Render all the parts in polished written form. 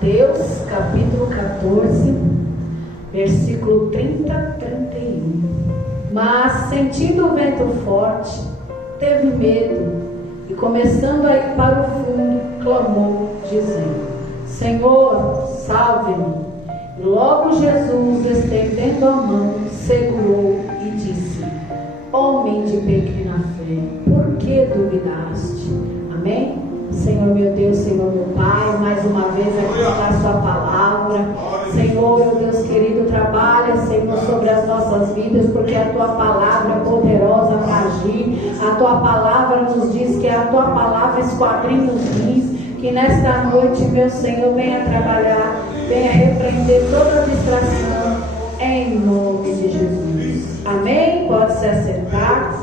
Mateus capítulo 14, versículo 30 a 31. Mas sentindo o vento forte, teve medo e começando a ir para o fundo, clamou, dizendo: Senhor, salve-me. E logo Jesus, estendendo a mão, segurou e disse: Homem de pequena fé, por que duvidaste? Amém? Senhor meu Deus, Senhor meu Pai, mais uma vez aqui está a sua palavra. Senhor, meu Deus querido, trabalha, Senhor, sobre as nossas vidas, porque a tua palavra é poderosa para agir. A tua palavra nos diz que a tua palavra esquadrinha os rins. Que nesta noite, meu Senhor, venha trabalhar, venha repreender toda a distração, em nome de Jesus. Amém? Pode se assentar.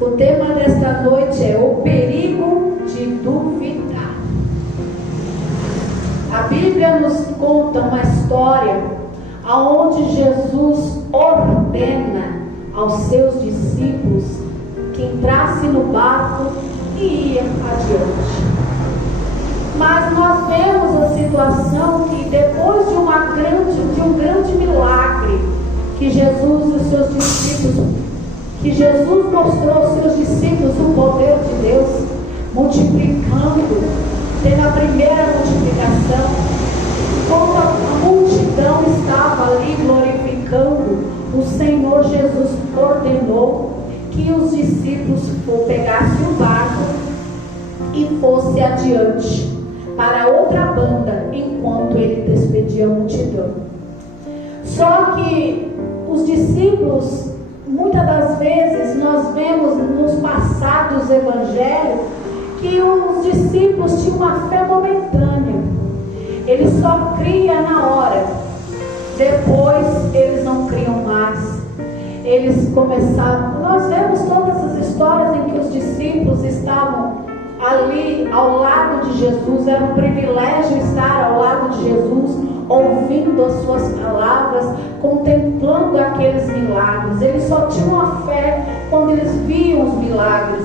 O tema desta noite é o perigo de duvidar. A Bíblia nos conta uma história onde Jesus ordena aos seus discípulos que entrasse no barco e ia adiante. Mas nós vemos a situação que depois de um grande milagre que Jesus e os seus discípulos, que Jesus mostrou aos seus discípulos o poder de Deus, multiplicando, teve a primeira multiplicação, quando a multidão estava ali glorificando, o Senhor Jesus ordenou que os discípulos pegassem o barco e fossem adiante para outra banda, enquanto ele despedia a multidão. Só que os discípulos, muitas das vezes nós vemos nos passados evangelhos que os discípulos tinham uma fé momentânea. Eles só criam na hora, depois eles não criam mais. Eles começavam, nós vemos todas as histórias em que os discípulos estavam ali ao lado de Jesus. Era um privilégio estar ao lado de Jesus, ouvindo as suas palavras, contemplando aqueles milagres. Eles só tinham a fé quando eles viam os milagres.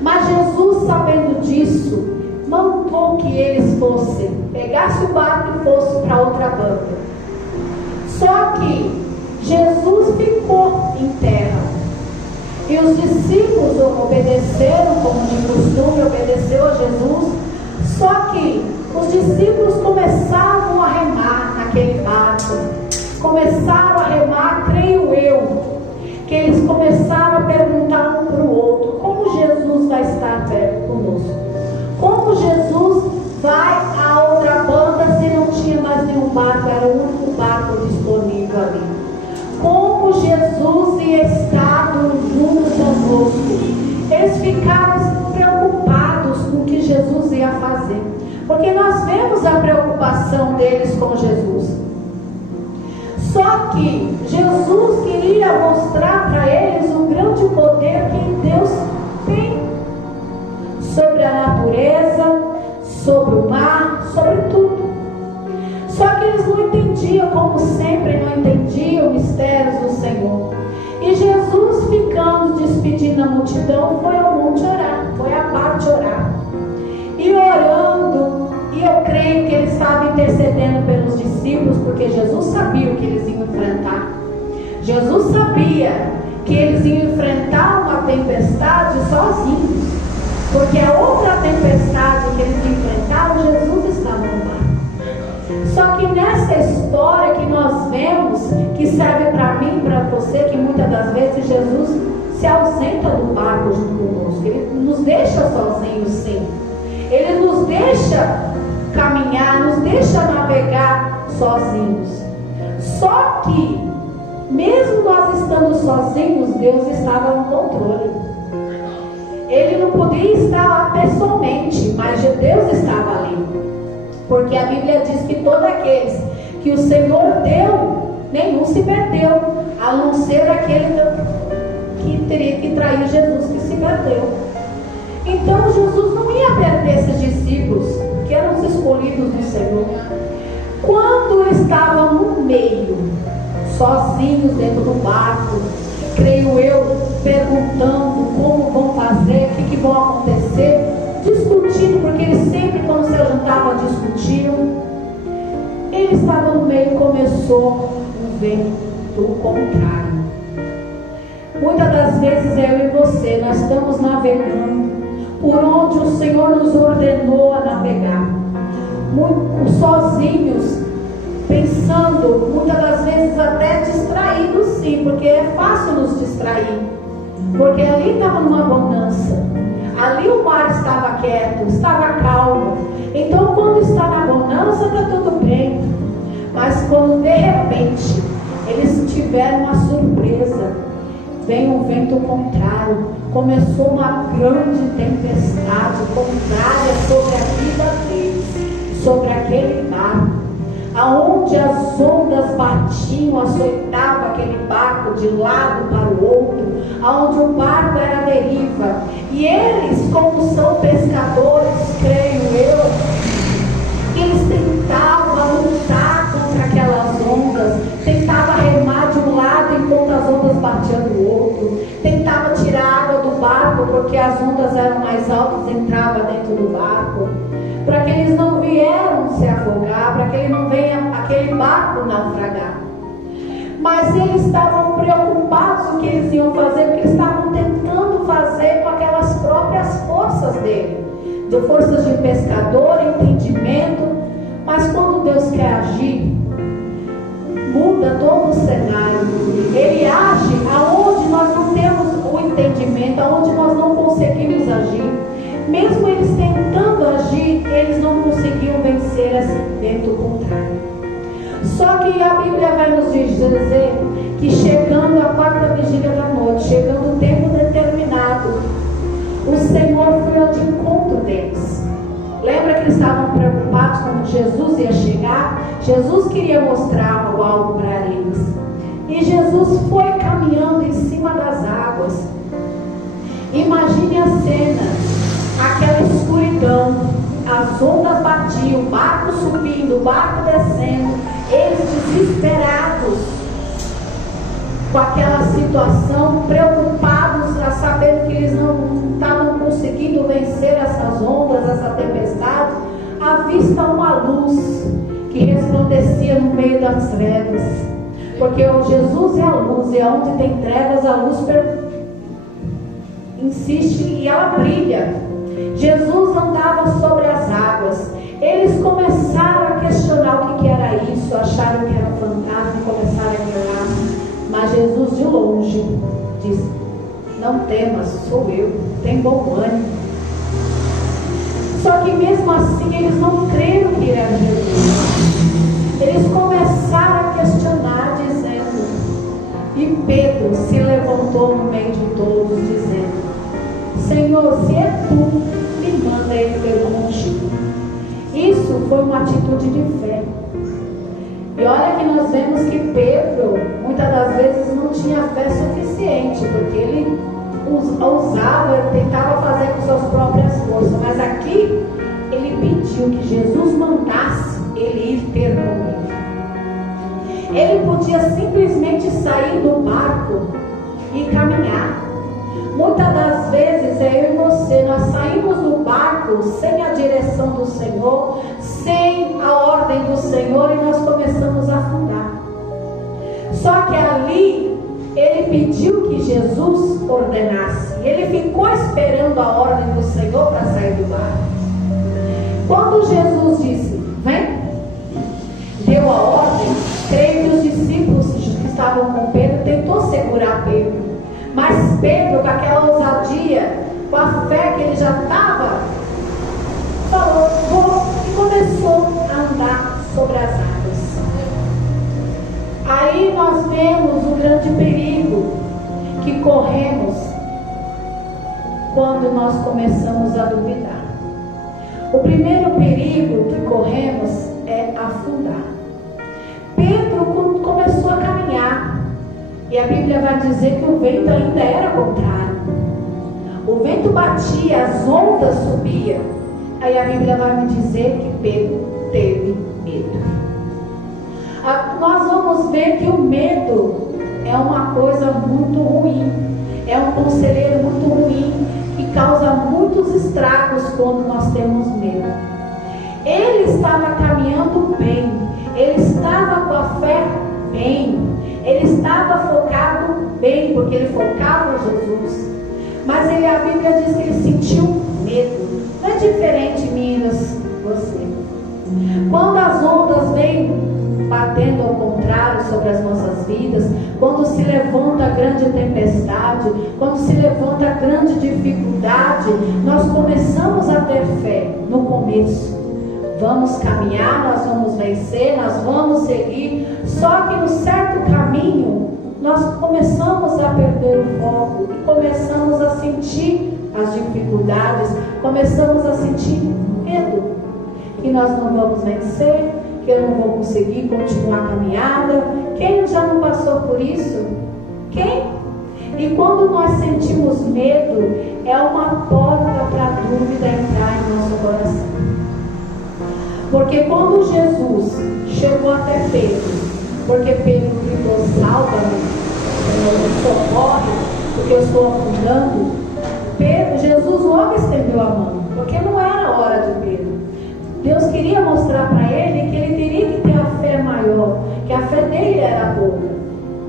Mas Jesus, sabendo disso, mandou que eles pegassem o barco e fossem para outra banda. Só que Jesus ficou em terra. E os discípulos obedeceram, como de costume, obedeceu a Jesus. Só que os discípulos começaram a remar naquele barco. Começaram a remar, creio eu, que eles começaram a perguntar um para o outro: como Jesus vai estar perto conosco? Como Jesus vai a outra banda se não tinha mais nenhum barco? Era o único barco disponível ali. Como Jesus ia estar junto conosco? Eles ficaram preocupados com o que Jesus ia fazer, porque nós vemos a preocupação deles com Jesus. Só que Jesus queria mostrar para eles um grande poder que Deus tem sobre a natureza, sobre o mar, sobre tudo. Só que eles não entendiam, como sempre não entendiam mistérios do Senhor. E Jesus, ficando despedindo a multidão, foi ao monte orar, foi à parte orar. E orando, e eu creio que ele estava intercedendo pelos discípulos, porque Jesus sabia o que eles iam enfrentar. Jesus sabia que eles iam enfrentar uma tempestade sozinhos, porque a outra tempestade que eles enfrentaram, Jesus estava no mar. Só que nessa história que nós vemos, que serve para mim e para você, que muitas das vezes Jesus se ausenta do barco junto conosco. Ele nos deixa sozinhos, sim. Ele nos deixa caminhar, nos deixa navegar sozinhos. Só que, mesmo nós estando sozinhos, Deus estava no controle. Ele não podia estar lá pessoalmente, mas Deus estava ali. Porque a Bíblia diz que todos aqueles que o Senhor deu, nenhum se perdeu, a não ser aquele que teria que trair Jesus, que se perdeu. Então Jesus não ia perder esses discípulos, que eram os escolhidos do Senhor. Quando estavam no meio, sozinhos dentro do barco, creio eu, perguntando como vão fazer, o que vão acontecer, discutindo, porque eles sempre, quando se juntavam discutiam. Ele estava no meio e começou um vento contrário. Muitas das vezes eu e você, nós estamos navegando por onde o Senhor nos ordenou a navegar, muito sozinhos, pensando, muitas das vezes até distraídos, sim, porque é fácil nos distrair, porque ali estava numa bonança, ali o mar estava quieto, estava calmo. Então quando está na bonança está tudo bem, mas quando de repente eles tiveram uma surpresa, vem um vento contrário, começou uma grande tempestade contrária sobre a vida deles, sobre aquele barco, aonde as ondas batiam, açoitavam aquele barco de lado para o outro, aonde o barco era à deriva, e eles, como são pescadores, creio eu, eles tentavam lutar contra aquelas ondas, tentavam remar de um lado enquanto as ondas batiam do outro, tentavam tirar água do barco porque as ondas eram mais altas e entravam dentro do barco, para que eles não vieram se afogar, para que ele não venha aquele barco naufragar. Mas eles estavam preocupados o que eles iam fazer, porque eles estavam tentando fazer com aquelas próprias forças dele, de forças de pescador, entendimento. Mas quando Deus quer agir, muda todo o cenário. Ele age aonde nós não temos o entendimento, aonde nós não conseguimos agir. Mesmo eles tentando agir, eles não conseguiam vencer esse vento contrário. Só que a Bíblia vai nos dizer que chegando a quarta vigília da noite, chegando o tempo determinado, o Senhor foi ao de encontro deles. Lembra que eles estavam preocupados quando Jesus ia chegar? Jesus queria mostrar algo para eles. E Jesus foi caminhando em cima das águas. Imagine a cena, aquela escuridão, as ondas batiam, o barco subindo, o barco descendo, eles desesperados com aquela situação, preocupados a saber que eles não estavam conseguindo vencer essas ondas, essa tempestade. À vista uma luz que resplandecia no meio das trevas, porque o Jesus é a luz, e onde tem trevas a luz insiste e ela brilha. Jesus andava sobre as águas. Eles começaram a questionar o que era isso, acharam que era um fantasma e começaram a chorar. Mas Jesus de longe disse: não temas, sou eu, tem bom ânimo. Só que mesmo assim eles não creram que era Jesus. Eles começaram a questionar, dizendo, e Pedro se levantou no meio de todos, dizendo: Senhor, se é tu, me manda ele ter contigo. Isso foi uma atitude de fé. E olha que nós vemos que Pedro, muitas das vezes, não tinha fé suficiente, porque ele ousava, tentava fazer com suas próprias forças. Mas aqui, ele pediu que Jesus mandasse ele ir ter com ele. Ele podia simplesmente sair do barco e caminhar. Muitas das vezes eu e você, nós saímos do barco sem a direção do Senhor, sem a ordem do Senhor, e nós começamos a afundar. Só que ali ele pediu que Jesus ordenasse, e ele ficou esperando a ordem do Senhor para sair do barco. Quando Jesus disse, vem, deu a ordem, creio que os discípulos que estavam com Pedro tentou segurar Pedro. Mas Pedro, com aquela ousadia, com a fé que ele já estava, falou, vou, e começou a andar sobre as águas. Aí nós vemos o grande perigo que corremos quando nós começamos a duvidar. O primeiro perigo que corremos é afundar. Pedro começou a caminhar. E a Bíblia vai dizer que o vento ainda era contrário. O vento batia, as ondas subiam. Aí a Bíblia vai me dizer que Pedro teve medo. Nós vamos ver que o medo é uma coisa muito ruim. É um conselheiro muito ruim, que causa muitos estragos quando nós temos medo. Ele ele estava caminhando bem, ele estava com a fé bem, ele estava focado bem, porque ele focava em Jesus. Mas a Bíblia diz que ele sentiu medo. Não é diferente, meninas, você. Quando as ondas vêm batendo ao contrário sobre as nossas vidas, quando se levanta a grande tempestade, quando se levanta a grande dificuldade, nós começamos a ter fé no começo. Vamos caminhar, nós vamos vencer, nós vamos seguir. Só que no certo caminho, nós começamos a perder o foco e começamos a sentir as dificuldades, começamos a sentir medo, que nós não vamos vencer, que eu não vou conseguir continuar a caminhada. Quem já não passou por isso? Quem? E quando nós sentimos medo, é uma porta para a dúvida entrar em nosso coração. Porque quando Jesus chegou até Pedro, porque Pedro gritou: salva-me, Senhor, me socorre, porque eu estou afundando. Jesus logo estendeu a mão, porque não era a hora de Pedro. Deus queria mostrar para ele que ele teria que ter a fé maior, que a fé dele era pouca.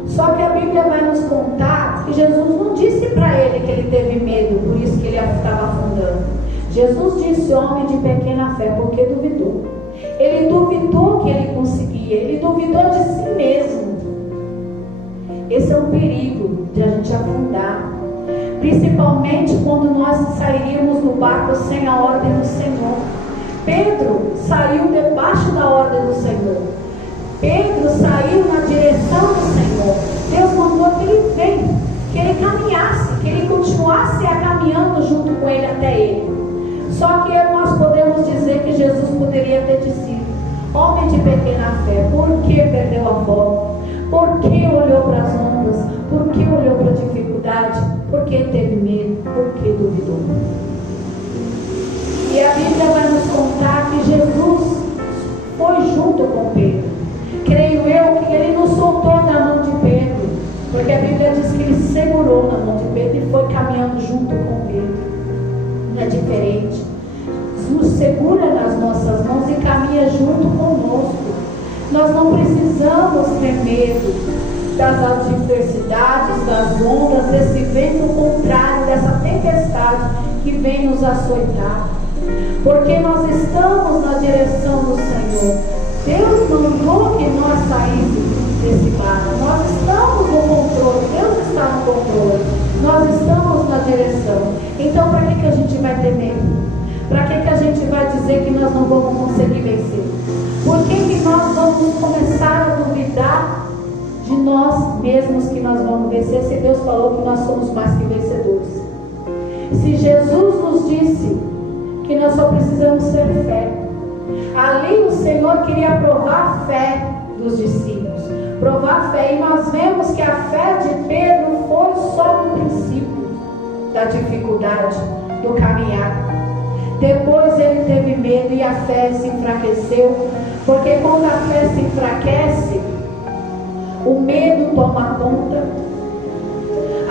Só que a Bíblia vai nos contar que Jesus não disse para ele que ele teve medo, por isso que ele estava afundando. Jesus disse: homem de pequena fé, porque duvidou. Ele duvidou que ele conseguia, ele duvidou de si mesmo. Esse é um perigo de a gente afundar, principalmente quando nós sairíamos do barco sem a ordem do Senhor. Pedro saiu debaixo da ordem do Senhor. Pedro saiu na direção do Senhor. Deus mandou que ele caminhasse, que ele continuasse caminhando junto com ele até ele. Só que nós podemos dizer que Jesus poderia ter dito: homem de pequena fé, por que perdeu a foco? Por que olhou para as ondas? Por que olhou para a dificuldade? Por que teve medo? Por que duvidou? E a Bíblia vai nos contar que Jesus foi junto com Pedro. Creio eu que ele não soltou da mão de Pedro, porque a Bíblia diz que ele segurou na mão de Pedro e foi caminhando junto com Pedro. Não é diferente. Nos segura nas nossas mãos e caminha junto conosco. Nós não precisamos ter medo das adversidades, das ondas, desse vento contrário, dessa tempestade que vem nos açoitar. Porque nós estamos na direção do Senhor. Deus mandou que nós saíssemos desse barco. Nós estamos no controle. Deus está no controle. Nós estamos na direção. Então, para que a gente vai ter medo? Para que a gente vai dizer que nós não vamos conseguir vencer? Por que nós vamos começar a duvidar de nós mesmos que nós vamos vencer, se Deus falou que nós somos mais que vencedores? Se Jesus nos disse que nós só precisamos ter fé. Ali o Senhor queria provar a fé dos discípulos, provar a fé, e nós vemos que a fé de Pedro foi só no princípio da dificuldade, do caminhar. Depois ele teve medo e a fé se enfraqueceu, porque quando a fé se enfraquece, o medo toma conta,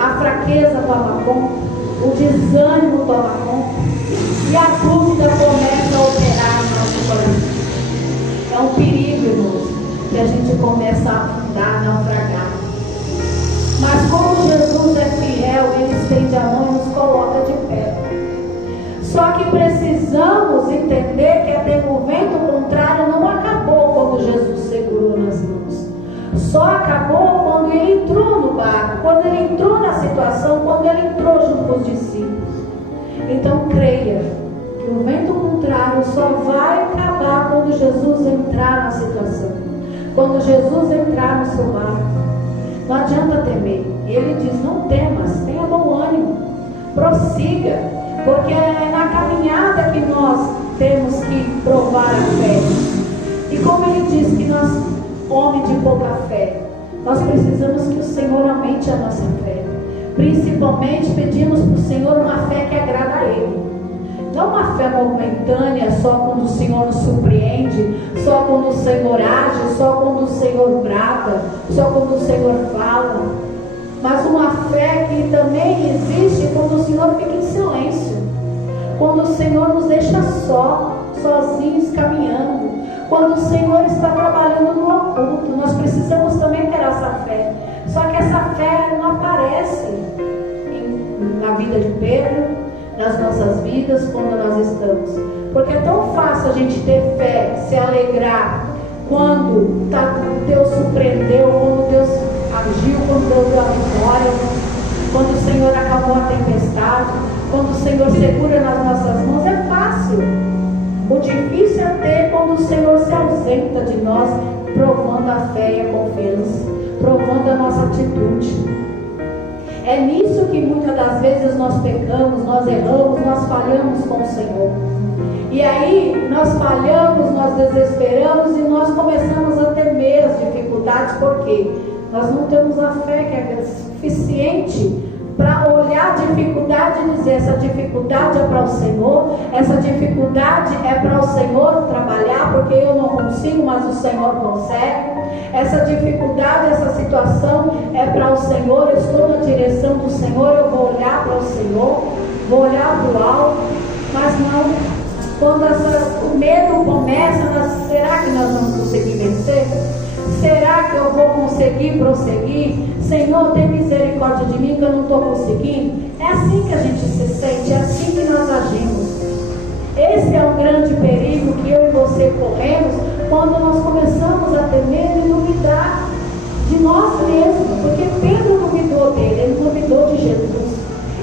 a fraqueza toma conta, o desânimo toma conta, e a dúvida começa a operar no nosso coração. É um perigo, irmãos, que a gente começa a afundar, a naufragar. Mas como Jesus é fiel, ele estende a mão e nos coloca de pé. Só que precisamos entender que até o vento contrário não acabou quando Jesus segurou nas mãos. Só acabou quando ele entrou no barco, quando ele entrou na situação, quando ele entrou junto com os discípulos. Então creia que o vento contrário só vai acabar quando Jesus entrar na situação, quando Jesus entrar no seu barco. Não adianta temer. Ele diz: não temas, tenha bom ânimo, prossiga, porque é na caminhada que nós temos que provar a fé. E como ele diz que nós, homem de pouca fé, nós precisamos que o Senhor aumente a nossa fé. Principalmente pedimos para o Senhor uma fé que agrada a Ele. Não uma fé momentânea, só quando o Senhor nos surpreende, só quando o Senhor age, só quando o Senhor brada, só quando o Senhor fala. Mas uma fé que também existe quando o Senhor fica em silêncio, quando o Senhor nos deixa só sozinhos caminhando, quando o Senhor está trabalhando no oculto. Nós precisamos também ter essa fé. Só que essa fé não aparece na vida de Pedro, nas nossas vidas, quando nós estamos. Porque é tão fácil a gente ter fé, se alegrar, quando Deus surpreendeu, quando Deus agiu, quando Deus deu a vitória, quando o Senhor acabou a tempestade, quando o Senhor segura nas nossas mãos. É fácil. O difícil é ter quando o Senhor se ausenta de nós, provando a fé e a confiança, provando a nossa atitude. É nisso que muitas das vezes nós pecamos, nós erramos, nós falhamos com o Senhor. E aí nós falhamos, nós desesperamos e nós começamos a temer as dificuldades, porque nós não temos a fé que é suficiente para olhar a dificuldade e dizer: essa dificuldade é para o Senhor, essa dificuldade é para o Senhor trabalhar, porque eu não consigo, mas o Senhor consegue. Essa dificuldade, essa situação é para o Senhor, eu estou na direção do Senhor, eu vou olhar para o Senhor, vou olhar para o alto. Mas não, quando o medo começa, será que nós vamos conseguir vencer? Será que eu vou conseguir prosseguir? Senhor, tem misericórdia de mim que eu não estou conseguindo. É assim que a gente se sente, é assim que nós agimos. Esse é um grande perigo que eu e você corremos quando nós começamos a temer e duvidar de nós mesmos. Porque Pedro duvidou dele, ele duvidou de Jesus.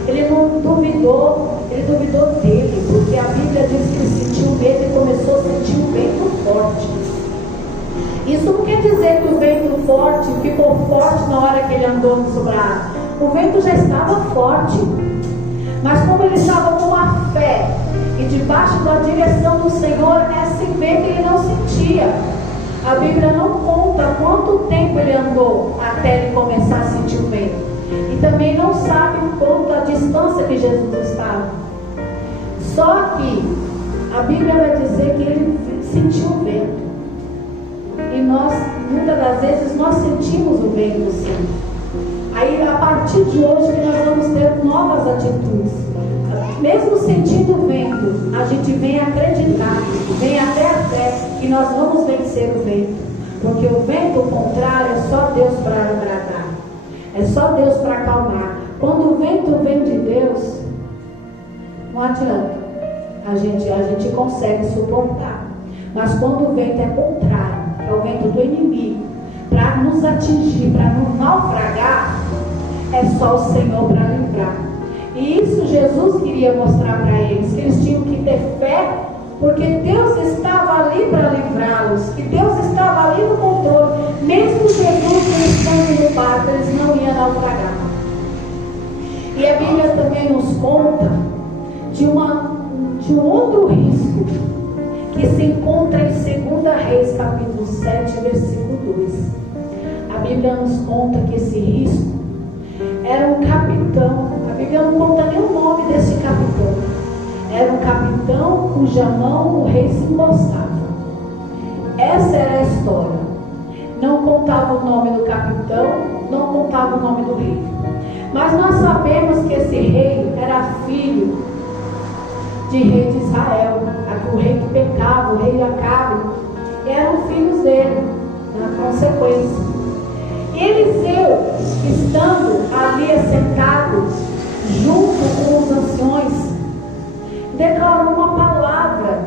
Ele não duvidou, ele duvidou dele, porque a Bíblia diz que ele sentiu medo e começou a sentir um vento forte. Isso não quer dizer que o vento forte ficou forte na hora que ele andou sobre a água. O vento já estava forte, mas como ele estava com a fé e debaixo da direção do Senhor, esse vento ele não sentia. A Bíblia não conta quanto tempo ele andou até ele começar a sentir o vento. E também não sabe quanto a distância que Jesus estava. Só que a Bíblia vai dizer que ele sentiu o vento. E nós, muitas das vezes, nós sentimos o vento sim. Aí, a partir de hoje, que nós vamos ter novas atitudes. Mesmo sentindo o vento, a gente vem acreditar, vem até a fé que nós vamos vencer o vento. Porque o vento contrário é só Deus para agradar. É só Deus para acalmar. Quando o vento vem de Deus, não adianta. A gente consegue suportar. Mas quando o vento é contrário, é o vento do inimigo, para nos atingir, para nos naufragar, é só o Senhor para livrar. E isso Jesus queria mostrar para eles, que eles tinham que ter fé, porque Deus estava ali para livrá-los, que Deus estava ali no controle. Mesmo Jesus estando no barco, eles não iam naufragar. E a Bíblia também nos conta de um outro risco que se encontra em 2 Reis, capítulo 7, versículo 2. A Bíblia nos conta que esse risco era um capitão. A Bíblia não conta nem o nome desse capitão. Era um capitão cuja mão o rei se encostava. Essa era a história. Não contava o nome do capitão, não contava o nome do rei. Mas nós sabemos que esse rei era filho de rei de Israel, o rei que pecava, o rei Acabe, eram filhos dele, na consequência. E Eliseu, estando ali assentado, junto com os anciões, declarou uma palavra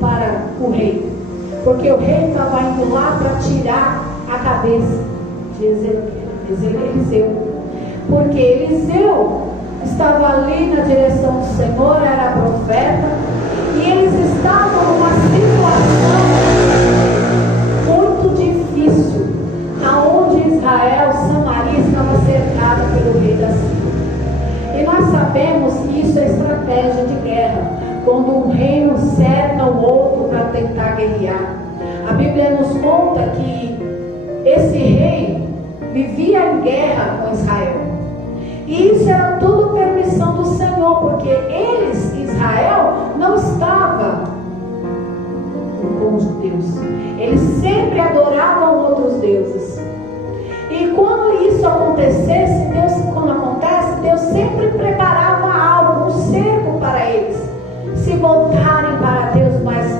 para o rei, porque o rei estava indo lá para tirar a cabeça de Eliseu, porque Eliseu estava ali na direção do Senhor, era profeta, e eles estavam numa situação muito difícil, aonde Israel, Samaria, estava cercada pelo rei da Síria. E nós sabemos que isso é estratégia de guerra, quando um reino cerca o outro para tentar guerrear. A Bíblia nos conta que esse rei vivia em guerra com Israel. E isso era tudo permissão do Senhor, porque eles, Israel, não estava com Deus. Eles sempre adoravam outros deuses. E quando isso acontecesse, Deus sempre preparava algo, um cerco para eles se voltarem para Deus, mas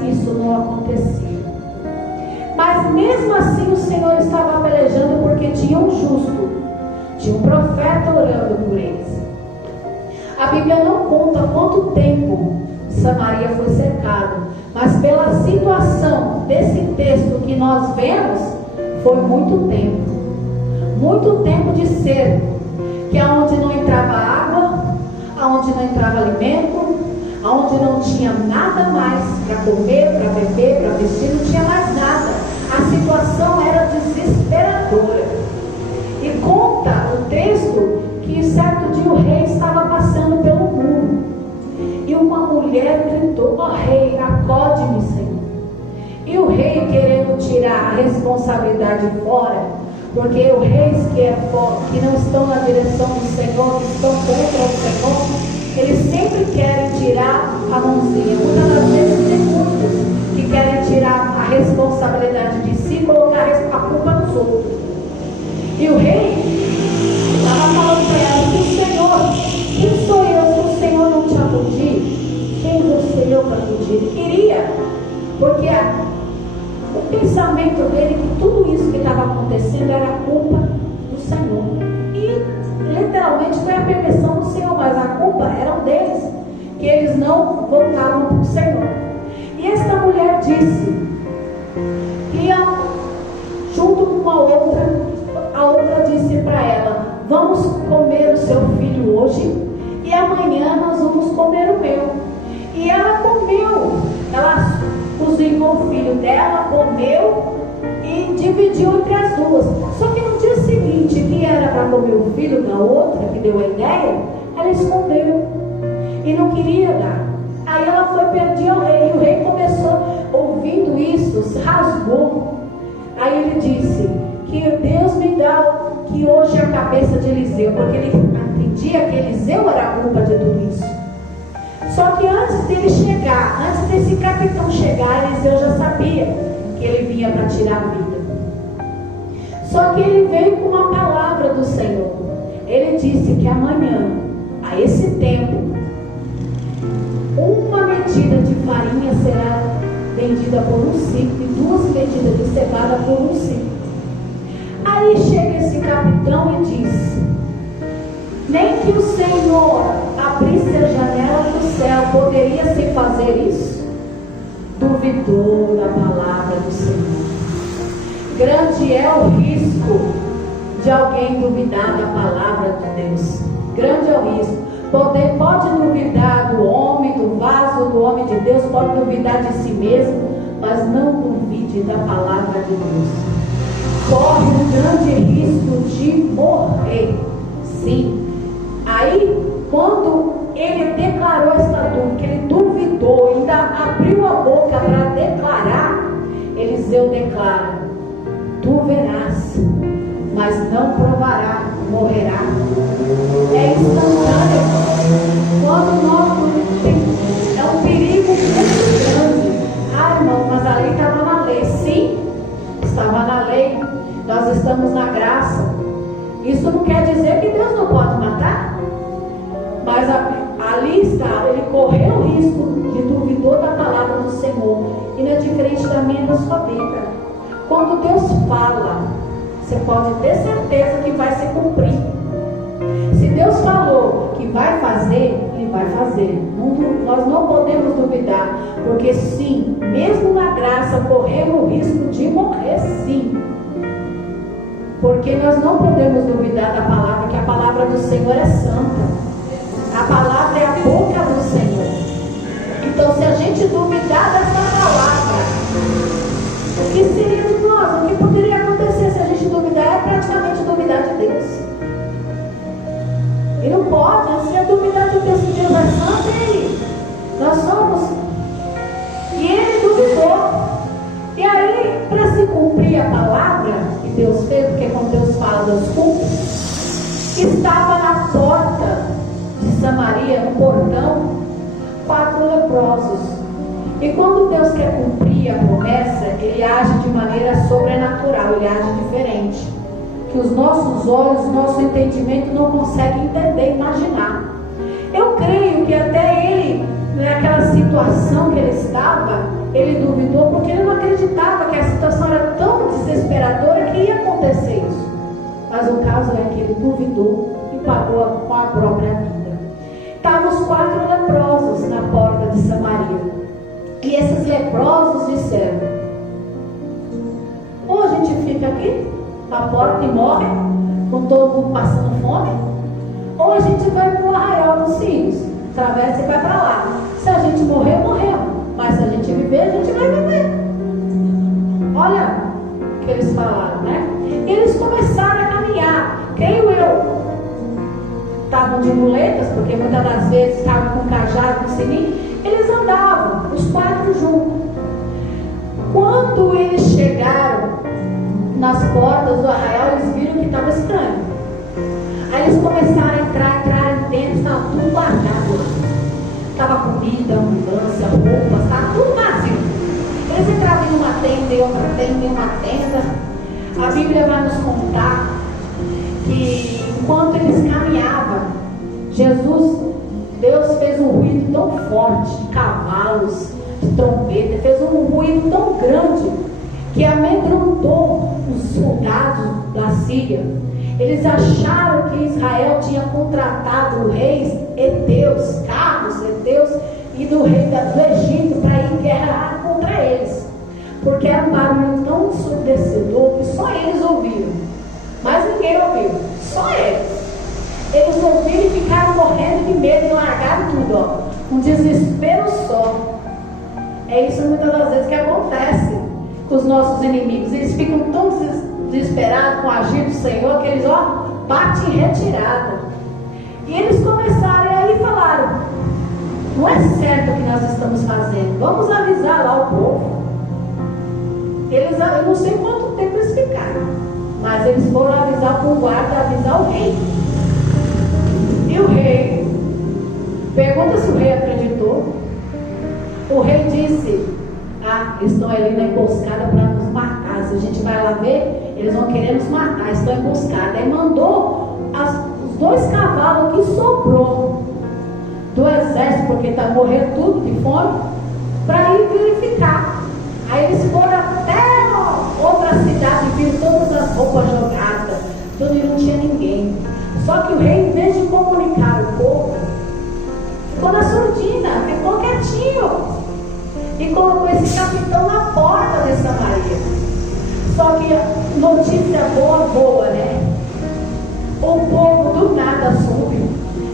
Mas mesmo assim o Senhor estava pelejando, porque tinha um justo, tinha um profeta orando por eles. A Bíblia não conta quanto tempo Samaria foi cercado, mas pela situação desse texto que nós vemos, foi muito tempo de cerco, que aonde não entrava água, aonde não entrava alimento, aonde não tinha nada mais para comer, para beber, para vestir, não tinha mais nada. A situação era desesperadora. E conta o texto que certo dia o rei estava passando pelo muro, e uma mulher gritou: ó rei, acode-me, Senhor. E o rei, querendo tirar a responsabilidade fora, porque os reis que não estão na direção do Senhor, que estão contra o Senhor, eles sempre querem tirar a mãozinha. Muitas das vezes tem muitos que querem tirar a responsabilidade de si e colocar a culpa nos outros. E o rei estava falando para ela: que Senhor, quem sou eu se o Senhor não te acudir? Quem você eu para acudir? Ele queria, porque o pensamento dele que tudo isso que estava acontecendo era culpa do Senhor. E literalmente foi a permissão do Senhor, mas a culpa era deles, que eles não voltavam para o Senhor. E esta mulher disse que junto com a outra disse para ela: vamos comer o seu filho hoje e amanhã nós vamos comer o meu. E ela comeu, ela cozinhou o filho dela, comeu e dividiu entre as duas. Só que no dia seguinte, que era para comer o filho da outra, que deu a ideia, ela escondeu e não queria dar. Aí ela foi pedir ao rei, e o rei começou, ouvindo isso, se rasgou. Aí ele disse: que Deus me dá que hoje é a cabeça de Eliseu, porque ele entendia que Eliseu era a culpa de tudo isso. Só que antes dele chegar, antes desse capitão chegar, Eliseu já sabia que ele vinha para tirar a vida. Só que ele veio com uma palavra do Senhor. Ele disse que amanhã, a esse tempo, uma medida de farinha será vendida por um ciclo e 2 medidas de cevada por um ciclo. Aí chega esse capitão e diz: nem que o Senhor abrisse a janela do céu, poderia se fazer isso? Duvidou da palavra do Senhor. Grande é o risco de alguém duvidar da palavra de Deus. Grande é o risco. Pode duvidar do homem, do vaso, do homem de Deus, pode duvidar de si mesmo, mas não duvide da palavra de Deus. Corre um grande risco de morrer. Sim. Aí, quando ele declarou esta dúvida, que ele duvidou, ainda abriu a boca para declarar, Eliseu declara: tu verás, mas não provará, morrerá. É instantâneo. Quando nós é um perigo muito grande. Ah, irmão, mas ali estava na lei. Sim, estava na lei. Nós estamos na graça. Isso não quer dizer que Deus não pode matar. Mas ali está, ele correu o risco de duvidou da palavra do Senhor. E não é diferente da minha e da sua vida. Quando Deus fala, você pode ter certeza que vai se cumprir. Se Deus falou que vai fazer, Ele vai fazer. Nós não podemos duvidar, porque sim, mesmo na graça, corremos o risco de morrer, sim. Porque nós não podemos duvidar da palavra, que a palavra do Senhor é santa. A palavra é a boca do Senhor. Então, se a gente duvidar dessa palavra, o que seria de nós? O que poderia acontecer se a gente duvidar? É praticamente duvidar de Deus. E não pode, se é duvidar de Deus, que Deus é santo, nós somos. E ele duvidou. E aí, para se cumprir a palavra que Deus fez, porque quando Deus fala, Deus cumpre, estava na porta de Samaria, no portão, 4 leprosos. E quando Deus quer cumprir a promessa, Ele age de maneira sobrenatural, Ele age diferente, que os nossos olhos, o nosso entendimento não conseguem entender, imaginar. Eu creio que até ele, naquela situação, situação que ele estava, ele duvidou porque ele não acreditava que a situação era tão desesperadora que ia acontecer isso. Mas o caso é que ele duvidou e pagou com a própria vida. Estavam os 4 leprosos na porta de Samaria. E esses leprosos disseram: ou a gente fica aqui na porta e morre, com todo mundo passando fome, ou a gente vai para o arraial dos Sírios, atravessa e vai para lá. Se a gente morrer, morremos. Mas se a gente viver, a gente vai viver. Olha o que eles falaram, né? Eles começaram a caminhar, creio eu. Estavam de muletas, porque muitas das vezes estavam com cajado, com sininho. Eles andavam, os 4 juntos. Quando eles chegaram nas portas do arraial, eles viram que estava estranho. Aí eles começaram a entrar dentro, estava tudo largado. Estava comida, ambulância, roupas, estava tudo vazio. Eles entravam em uma tenda, em outra tenda, em uma tenda. A Bíblia vai nos contar que enquanto eles caminhavam, Deus fez um ruído tão forte de cavalos, de trombeta, fez um ruído tão grande que amedrontou os soldados da Síria. Eles acharam que Israel tinha contratado reis heteus, carros heteus e do rei do Egito para ir guerrear contra eles, porque era um barulho tão ensurdecedor que só eles ouviram, mas ninguém ouviu, só eles. Eles ouviram e ficaram morrendo de medo e largaram tudo, ó, um desespero só. É isso muitas das vezes que acontece com os nossos inimigos. Eles ficam tão desesperados com o agir do Senhor que eles, batem em retirada. E eles começaram, e aí falaram: não é certo o que nós estamos fazendo, vamos avisar lá o povo. Eu não sei quanto tempo eles ficaram, mas eles foram avisar para o guarda, avisar o rei. E o rei, pergunta se o rei acreditou. O rei disse: eles estão ali na emboscada para nos matar. Se a gente vai lá ver, eles vão querer nos matar, estão emboscados. Aí mandou os 2 cavalos que sobrou do exército, porque está morrendo tudo de fome, para ir verificar. Aí eles foram até outra cidade e viram todas as roupas jogadas, tudo, e não tinha ninguém. Só que o rei, em vez de comunicar o povo, ficou na surdina, ficou quietinho e colocou esse capitão na porta de Samaria. Só que notícia boa, né? O povo do nada subiu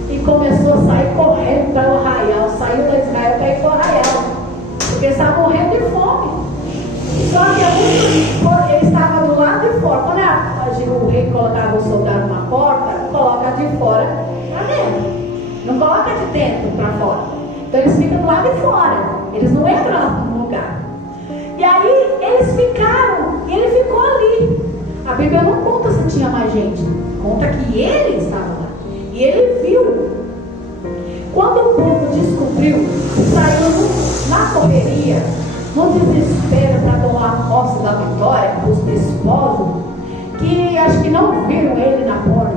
e começou a sair correndo para o arraial. Saiu da Israel para ir para o arraial, porque estava morrendo de fome. Só que ele estava do lado de fora. Quando o rei colocava o soldado na porta, coloca de fora para dentro, não coloca de dentro para fora. Então eles ficam do lado de fora, eles não entram lá no lugar. E aí eles ficaram, e ele ficou ali. A Bíblia não conta se tinha mais gente, conta que ele estava lá e ele viu. Quando o povo descobriu, saiu na correria, no desespero para tomar posse da vitória, os despojos, que acho que não viram ele na porta,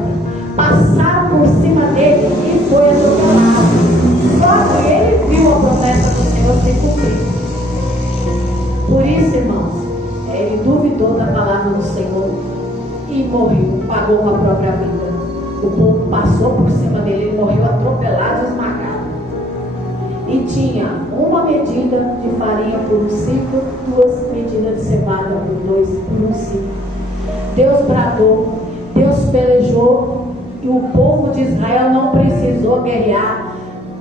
passaram por cima dele e foi atropelado. Só que ele viu a promessa do Senhor se cumprir. Por isso, irmãos, ele duvidou da palavra do Senhor e morreu, pagou com a própria vida. O povo passou por cima dele, ele morreu atropelado e esmagado. E tinha 1 medida de farinha por um ciclo, 2 medidas de cevada por um ciclo. Deus bradou, Deus pelejou, e o povo de Israel não precisou guerrear.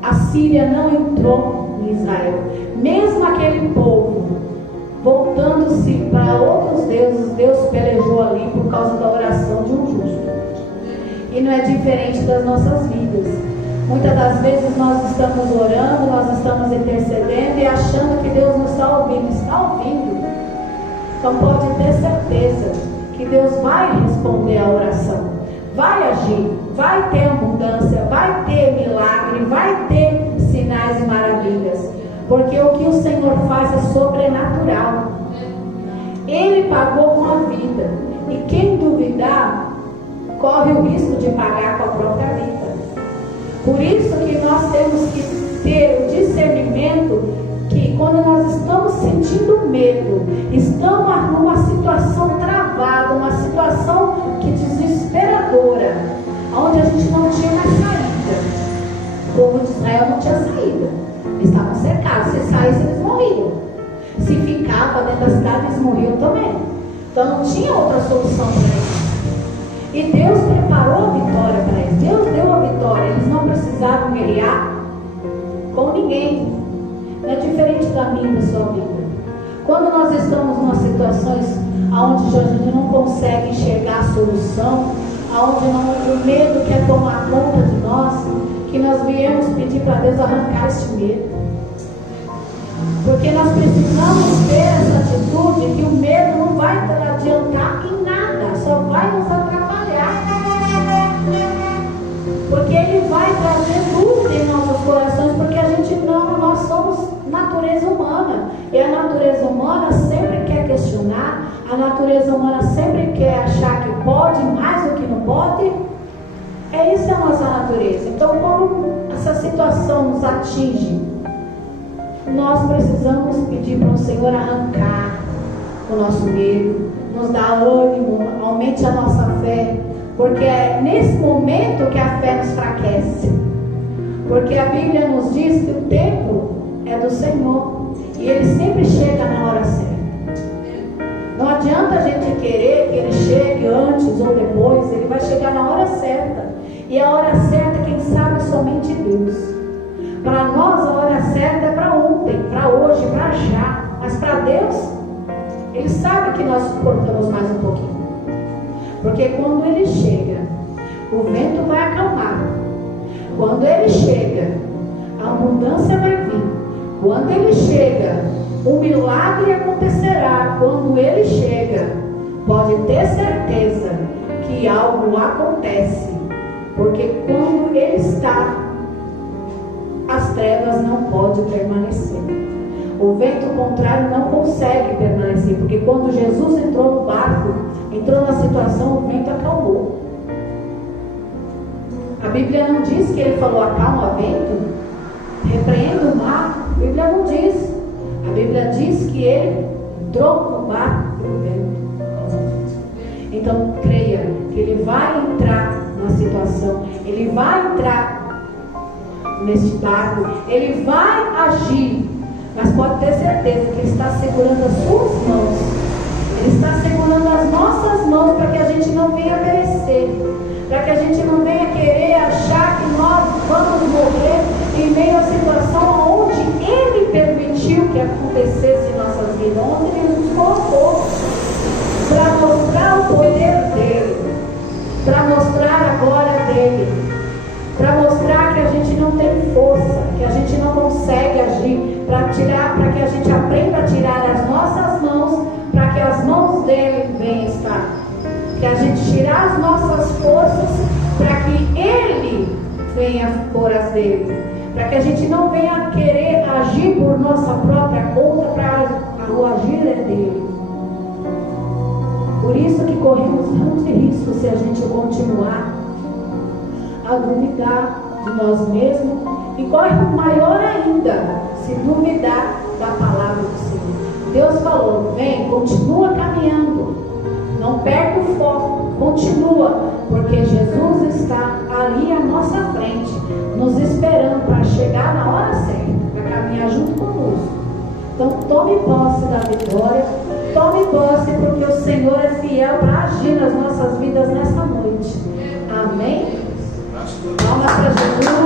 A Síria não entrou em Israel. Mesmo aquele povo voltando-se para outros deuses, Deus pelejou ali por causa da oração de um justo. E não é diferente das nossas vidas. Muitas das vezes nós estamos orando, nós estamos intercedendo e achando que Deus não está ouvindo. Está ouvindo. Então pode ter certeza que Deus vai responder a oração, vai agir, vai ter abundância, vai ter milagre, vai ter sinais e maravilhas, porque o que o Senhor faz é sobrenatural. Ele pagou com a vida, e quem duvidar corre o risco de pagar com a própria vida. Por isso que nós temos que ter o discernimento medo, estamos numa situação travada, uma situação que desesperadora, onde a gente não tinha mais saída. O povo de Israel não tinha saída, eles estavam cercados, se saíssem eles morriam, se ficava dentro das casas eles morriam também. Então não tinha outra solução para eles. E Deus preparou a vitória para eles. Deus deu a vitória. Eles não precisaram guerrear com ninguém. Não é diferente da minha e da sua vida. Quando nós estamos em situações onde a gente não consegue enxergar a solução, onde o medo quer tomar conta de nós, que nós viemos pedir para Deus arrancar este medo. Porque nós precisamos ter essa atitude que o medo não vai adiantar em nada, só vai nos atrapalhar. Porque ele vai trazer dúvida em nossos corações, porque a gente nós somos natureza humana. E a natureza humana sempre quer questionar, a natureza humana sempre quer achar que pode mais do que não pode. É isso a nossa natureza. Então, quando essa situação nos atinge, nós precisamos pedir para o Senhor arrancar o nosso medo, nos dar ânimo, aumente a nossa fé, porque é nesse momento que a fé nos enfraquece. Porque a Bíblia nos diz que o tempo é do Senhor e Ele sempre chega na hora certa. Não adianta a gente querer que Ele chegue antes ou depois, Ele vai chegar na hora certa. E a hora certa, quem sabe, somente Deus. Para nós a hora certa é para ontem, para hoje, para já. Mas para Deus, Ele sabe que nós suportamos mais um pouquinho. Porque quando Ele chega, o vento vai acalmar. Quando Ele chega, a mudança vai vir. Quando Ele chega, o milagre acontecerá. Quando Ele chega, pode ter certeza que algo acontece. Porque quando Ele está, as trevas não podem permanecer. O vento contrário não consegue permanecer, porque quando Jesus entrou no barco, entrou na situação, o vento acalmou. A Bíblia não diz que Ele falou acalma vento, repreenda o mar. A Bíblia não diz. A Bíblia diz que Ele entrou no barco e o vento. Então creia que Ele vai entrar na situação, Ele vai entrar neste barco, Ele vai agir, mas pode ter certeza que Ele está segurando as suas mãos, Ele está segurando as nossas mãos para que a gente não venha perecer, para que a gente não venha querer achar que nós vamos morrer em meio à situação onde Ele permitiu que acontecesse em nossas vidas, onde Ele nos colocou para mostrar o poder dEle, para mostrar a glória dEle, para mostrar que a gente não tem força, que a gente não consegue agir, para que a gente aprenda a tirar as nossas mãos, para que as mãos dele venham estar, que a gente tirar as nossas forças, para que ele venha pôr as dele, para que a gente não venha querer agir por nossa própria conta, para o agir é dele. Por isso que corremos tanto risco se a gente continuar a duvidar de nós mesmos, e corre maior ainda se duvidar da palavra do Senhor. Deus falou, vem, continua caminhando, não perca o foco, continua, porque Jesus está ali à nossa frente, nos esperando para chegar na hora certa, para caminhar junto conosco. Então tome posse da vitória, tome posse, porque o Senhor é fiel para agir nas nossas vidas nessa noite. Amém? Palmas para Jesus.